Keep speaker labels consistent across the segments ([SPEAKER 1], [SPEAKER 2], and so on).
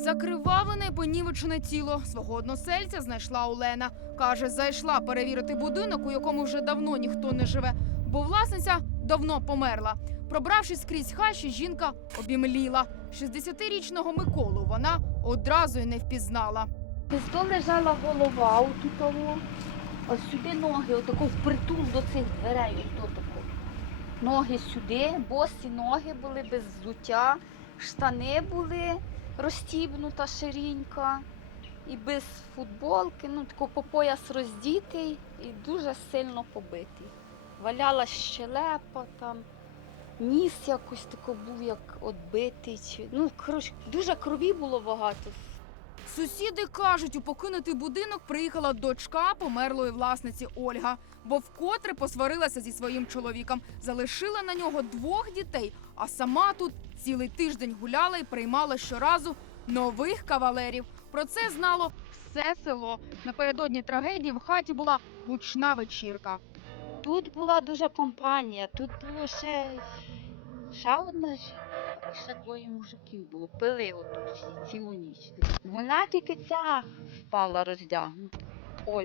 [SPEAKER 1] Закривавлене і понівечене тіло свого односельця знайшла Олена. Каже, зайшла перевірити будинок, у якому вже давно ніхто не живе, бо власниця давно померла. Пробравшись крізь хащі, жінка обімліла. 60-річного Миколу вона одразу й не впізнала.
[SPEAKER 2] Піздо лежала голова отут того, ось сюди ноги, отако впритул до цих дверей, ото тако. Ноги сюди, босі ноги були без взуття, штани були, розстібнута ширінька і без футболки, ну тако по пояс роздітий і дуже сильно побитий. Валялась щелепа там, ніс якось тако був як отбитий. Ну, коротше, дуже крові було багато.
[SPEAKER 1] Сусіди кажуть, у покинутий будинок приїхала дочка померлої власниці Ольга, бо вкотре посварилася зі своїм чоловіком, залишила на нього 2 дітей, а сама тут цілий тиждень гуляла і приймала щоразу нових кавалерів. Про це знало все село. Напередодні трагедії в хаті була гучна вечірка.
[SPEAKER 2] Тут була дуже компанія, тут було ще одна жінка, ще 2 мужиків було. Пили отут всі цілу ніч. Вона тільки ця впала роздягнута. Оль.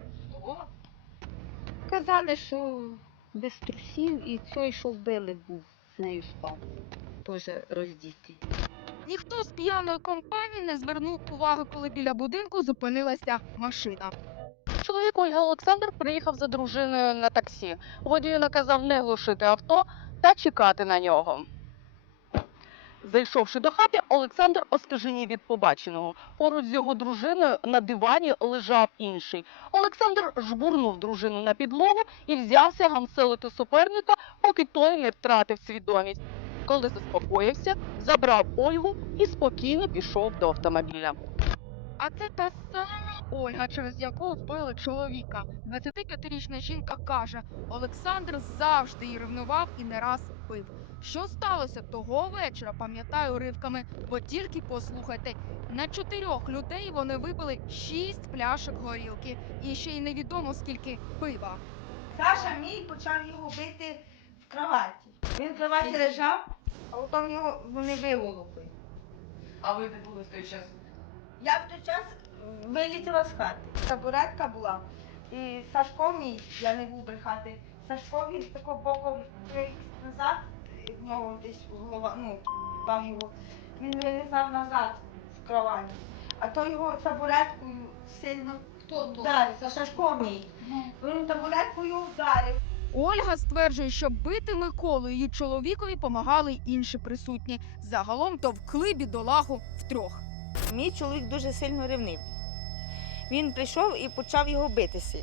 [SPEAKER 2] Казали, що без трусів і цей, що вбили, був з нею спав. Теж роздітий.
[SPEAKER 1] Ніхто з п'яної компанії не звернув уваги, коли біля будинку зупинилася машина.
[SPEAKER 3] Чоловік Ольги Олександр приїхав за дружиною на таксі. Водій наказав не глушити авто та чекати на нього. Зайшовши до хати, Олександр оскаженів від побаченого. Поруч з його дружиною на дивані лежав інший. Олександр жбурнув дружину на підлогу і взявся гамселити суперника, поки той не втратив свідомість. Коли заспокоївся, забрав Ольгу і спокійно пішов до автомобіля.
[SPEAKER 1] А це та сама Ольга, через яку вбили чоловіка. 25-річна жінка каже, Олександр завжди її ревнував і не раз пив. Що сталося того вечора, пам'ятаю уривками, бо тільки послухайте. На 4 людей вони випили 6 пляшок горілки. І ще й невідомо скільки пива.
[SPEAKER 4] Саша мій почав його бити в кроваті. Він в кроваті лежав, а потім його вони виволокли.
[SPEAKER 3] А ви де були в той час?
[SPEAKER 4] Я в той час вилітіла з хати. Табуретка була. І Сашко мій, я не був брехати, Сашко він тако боком назад, в нього десь голова, ну, бав його. Він вилізав назад з кроваті. А то його табуреткою сильно вдарив. Сашко мій. Він табуреткою вдарив.
[SPEAKER 1] Ольга стверджує, що бити Миколу її чоловікові помагали й інші присутні. Загалом товкли бідолагу втрьох.
[SPEAKER 4] Мій чоловік дуже сильно ревнив. Він прийшов і почав його бити сильно.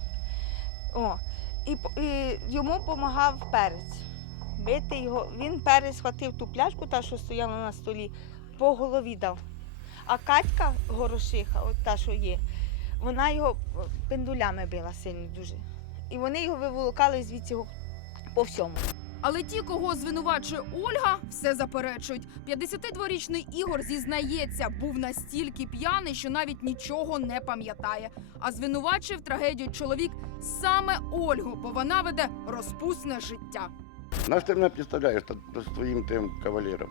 [SPEAKER 4] І йому допомагав перець. Бити його. Він перець схватив ту пляшку, та, що стояла на столі, по голові дав. А Катька Горошиха, от та, що є, вона його пендулями била сильно дуже. І вони його виволокали звідси по всьому.
[SPEAKER 1] Але ті, кого звинувачує Ольга, все заперечують. 52-річний Ігор зізнається, був настільки п'яний, що навіть нічого не пам'ятає. А звинувачує в трагедію чоловік саме Ольгу, бо вона веде розпусне життя.
[SPEAKER 5] На что ты меня представляешь с твоим тем кавалером?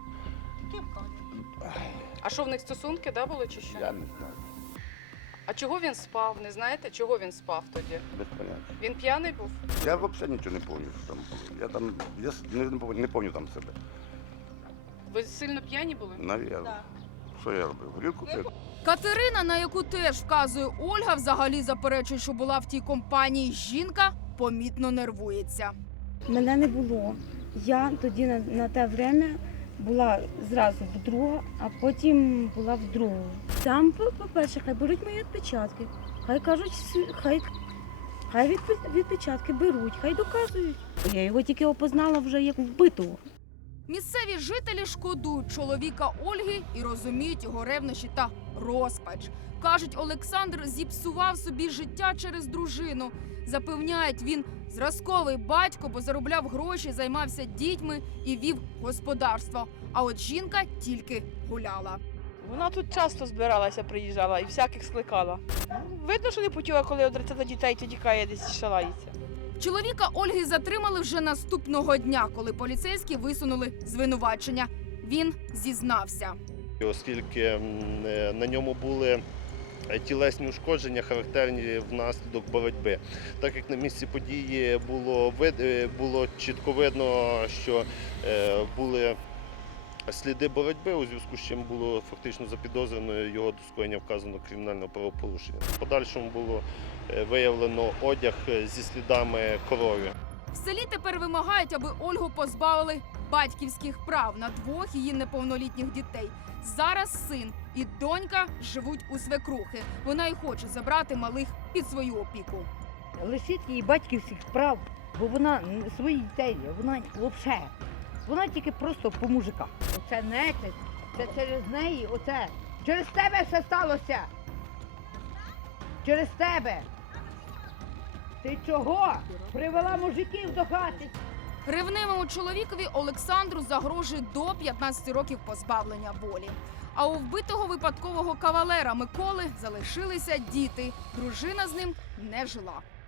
[SPEAKER 3] А що в них стосунки, да, були чи що?
[SPEAKER 5] Я не знаю,
[SPEAKER 3] А чого він спав? Не знаєте, чого він спав тоді?
[SPEAKER 5] без понятия.
[SPEAKER 3] Він п'яний був?
[SPEAKER 5] Я вообще ничего не помню, что там было. Я там, не помню там себе.
[SPEAKER 3] Ви сильно п'яні були?
[SPEAKER 5] Наверное. Що я робив? Горілку пив?
[SPEAKER 1] Катерина, на яку теж вказує Ольга, взагалі заперечує, що була в тій компанії. Жінка помітно нервується.
[SPEAKER 6] Мене не було. Я тоді на те время була зразу в друга, а потім була в другого. Там, по-перше, хай беруть мої відпечатки. Хай кажуть, хай відпечатки беруть, хай доказують. Я його тільки опознала вже як вбитого.
[SPEAKER 1] Місцеві жителі шкодують чоловіка Ольги і розуміють його ревнощі та розпач. Кажуть, Олександр зіпсував собі життя через дружину. Запевняють, він зразковий батько, бо заробляв гроші, займався дітьми і вів господарство. А от жінка тільки гуляла.
[SPEAKER 7] Вона тут часто збиралася, приїжджала і всяких скликала. Видно, що не путіла, коли одрицята дітей, то тікає десь шалається.
[SPEAKER 1] Чоловіка Ольги затримали вже наступного дня, коли поліцейські висунули звинувачення. Він зізнався.
[SPEAKER 8] оскільки на ньому були тілесні ушкодження, характерні внаслідок боротьби. Так як на місці події було чітко видно, що були сліди боротьби, у зв'язку з чим було фактично запідозрено його до скоєння вказаного кримінального правопорушення. В подальшому було виявлено одяг зі слідами крові.
[SPEAKER 1] В селі тепер вимагають, аби Ольгу позбавили батьківських прав на 2 її неповнолітніх дітей. Зараз син і донька живуть у свекрухи. Вона й хоче забрати малих під свою опіку.
[SPEAKER 9] Лишить її батьківських прав, бо вона своїх дітей, вона взагалі, вона тільки просто по мужиках. Оце нечисть, це через неї, оце. Через тебе все сталося. Через тебе. Ти чого? Привела мужиків до хати.
[SPEAKER 1] Ревнивому чоловікові Олександру загрожує до 15 років позбавлення волі. А у вбитого випадкового кавалера Миколи залишилися діти. Дружина з ним не жила.